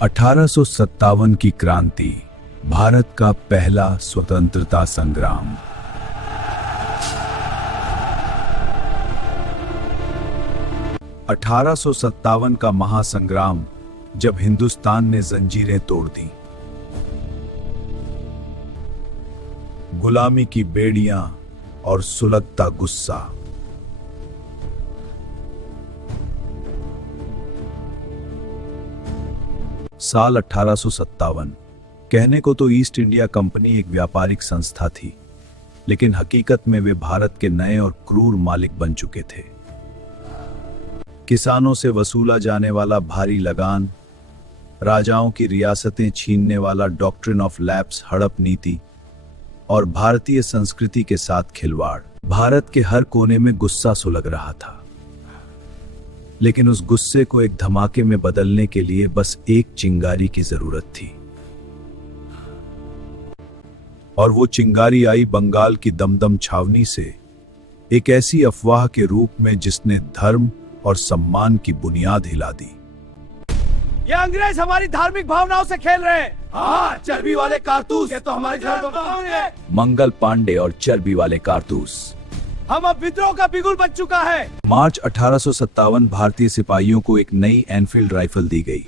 1857 की क्रांति, भारत का पहला स्वतंत्रता संग्राम। अठारह का महासंग्राम, जब हिंदुस्तान ने जंजीरें तोड़ दी, गुलामी की बेड़ियां और सुलगता गुस्सा। साल 1857। कहने को तो ईस्ट इंडिया कंपनी एक व्यापारिक संस्था थी, लेकिन हकीकत में वे भारत के नए और क्रूर मालिक बन चुके थे। किसानों से वसूला जाने वाला भारी लगान, राजाओं की रियासतें छीनने वाला डॉक्ट्रिन ऑफ लैप्स हड़प नीति और भारतीय संस्कृति के साथ खिलवाड़, भारत के हर कोने में गुस्सा सुलग रहा था। लेकिन उस गुस्से को एक धमाके में बदलने के लिए बस एक चिंगारी की जरूरत थी, और वो चिंगारी आई बंगाल की दमदम छावनी से, एक ऐसी अफवाह के रूप में जिसने धर्म और सम्मान की बुनियाद हिला दी। ये अंग्रेज हमारी धार्मिक भावनाओं से खेल रहे हैं। हाँ, चर्बी वाले कारतूस, ये तो हमारे धर्म है। मंगल पांडे और चर्बी वाले कारतूस। हम अब विद्रोह का बिगुल बच चुका है। मार्च 1857 भारतीय सिपाहियों को एक नई एनफील्ड राइफल दी गई।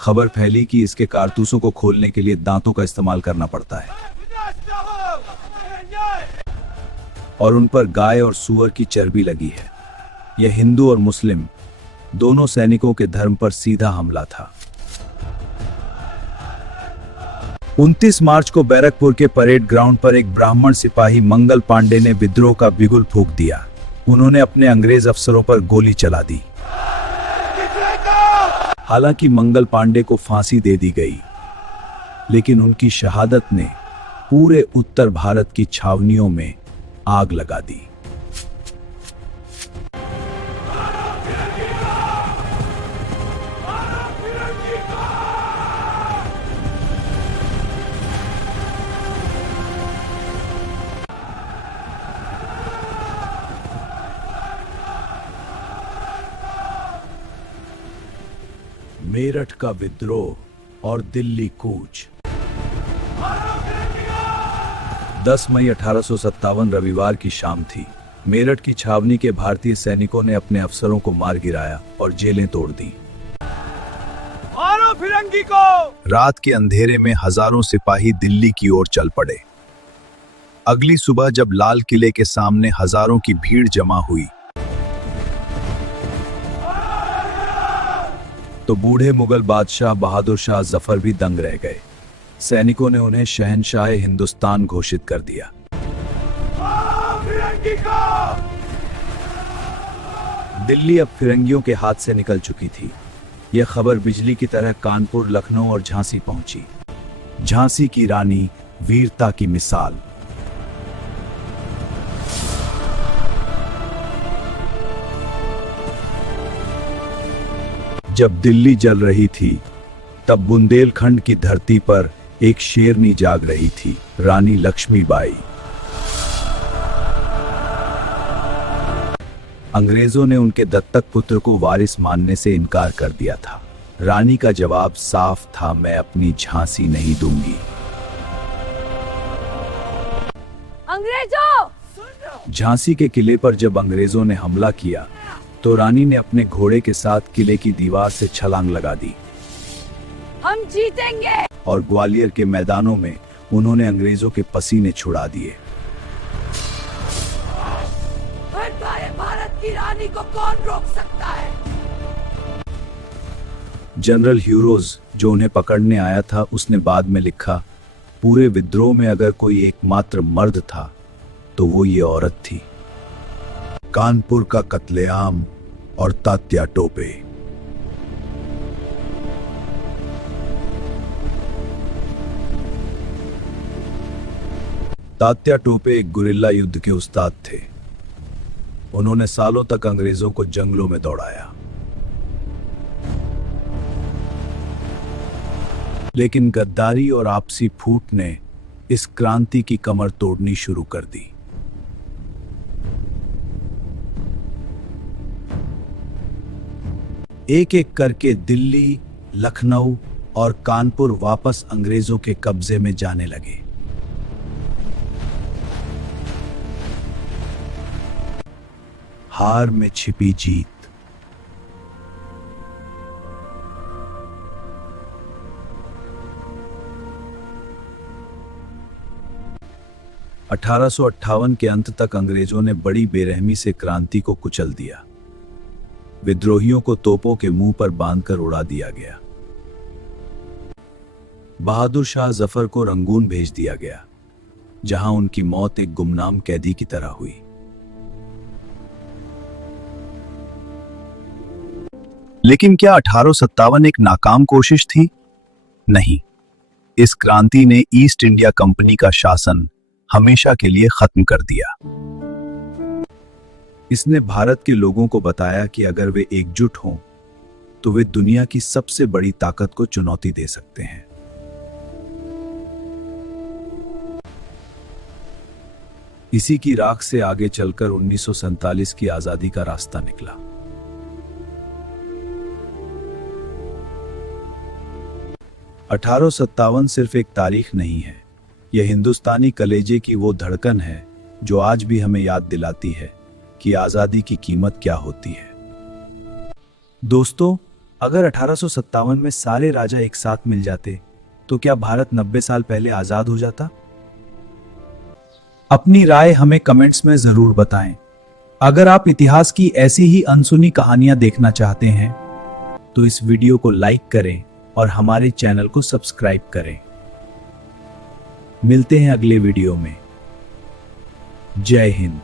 खबर फैली कि इसके कारतूसों को खोलने के लिए दांतों का इस्तेमाल करना पड़ता है, और उन पर गाय और सूअर की चर्बी लगी है। यह हिंदू और मुस्लिम दोनों सैनिकों के धर्म पर सीधा हमला था। 29 मार्च को बैरकपुर के परेड ग्राउंड पर एक ब्राह्मण सिपाही मंगल पांडे ने विद्रोह का बिगुल फूंक दिया। उन्होंने अपने अंग्रेज अफसरों पर गोली चला दी। हालांकि मंगल पांडे को फांसी दे दी गई, लेकिन उनकी शहादत ने पूरे उत्तर भारत की छावनियों में आग लगा दी। मेरठ का विद्रोह और दिल्ली कूच। 10 मई 1857 रविवार की शाम थी। मेरठ की छावनी के भारतीय सैनिकों ने अपने अफसरों को मार गिराया और जेलें तोड़ दी। मारो फिरंगी को! रात के अंधेरे में हजारों सिपाही दिल्ली की ओर चल पड़े। अगली सुबह जब लाल किले के सामने हजारों की भीड़ जमा हुई, तो बूढ़े मुगल बादशाह बहादुर शाह जफर भी दंग रह गए। सैनिकों ने उन्हें शहंशाह हिंदुस्तान घोषित कर दिया। दिल्ली अब फिरंगियों के हाथ से निकल चुकी थी। यह खबर बिजली की तरह कानपुर, लखनऊ और झांसी पहुंची। झांसी की रानी, वीरता की मिसाल। जब दिल्ली जल रही थी, तब बुंदेलखंड की धरती पर एक शेरनी जाग रही थी, रानी लक्ष्मीबाई। अंग्रेजों ने उनके दत्तक पुत्र को वारिस मानने से इनकार कर दिया था। रानी का जवाब साफ था, मैं अपनी झांसी नहीं दूंगी। अंग्रेजों! झांसी के किले पर जब अंग्रेजों ने हमला किया, तो रानी ने अपने घोड़े के साथ किले की दीवार से छलांग लगा दी। हम जीतेंगे! और ग्वालियर के मैदानों में उन्होंने अंग्रेजों के पसीने छुड़ा दिए। भारत की रानी को कौन रोक सकता है? जनरल ह्यूरोज, जो उन्हें पकड़ने आया था, उसने बाद में लिखा, पूरे विद्रोह में अगर कोई एकमात्र मर्द था तो वो ये औरत थी। कानपुर का कत्लेआम और तात्या टोपे। तात्या टोपे एक गुरिल्ला युद्ध के उस्ताद थे। उन्होंने सालों तक अंग्रेजों को जंगलों में दौड़ाया, लेकिन गद्दारी और आपसी फूट ने इस क्रांति की कमर तोड़नी शुरू कर दी। एक एक करके दिल्ली, लखनऊ और कानपुर वापस अंग्रेजों के कब्जे में जाने लगे। हार में छिपी जीत। (1858) के अंत तक अंग्रेजों ने बड़ी बेरहमी से क्रांति को कुचल दिया। विद्रोहियों को तोपों के मुंह पर बांधकर उड़ा दिया गया। बहादुर शाह जफर को रंगून भेज दिया गया, जहां उनकी मौत एक गुमनाम कैदी की तरह हुई। लेकिन क्या 1857 एक नाकाम कोशिश थी? नहीं, इस क्रांति ने ईस्ट इंडिया कंपनी का शासन हमेशा के लिए खत्म कर दिया। इसने भारत के लोगों को बताया कि अगर वे एकजुट हों तो वे दुनिया की सबसे बड़ी ताकत को चुनौती दे सकते हैं। इसी की राख से आगे चलकर 1947 की आजादी का रास्ता निकला। (1857) सिर्फ एक तारीख नहीं है, यह हिंदुस्तानी कलेजे की वो धड़कन है जो आज भी हमें याद दिलाती है कि आजादी की कीमत क्या होती है। दोस्तों, अगर 1857 में सारे राजा एक साथ मिल जाते तो क्या भारत 90 साल पहले आजाद हो जाता? अपनी राय हमें कमेंट्स में जरूर बताएं। अगर आप इतिहास की ऐसी ही अनसुनी कहानियां देखना चाहते हैं तो इस वीडियो को लाइक करें और हमारे चैनल को सब्सक्राइब करें। मिलते हैं अगले वीडियो में। जय हिंद।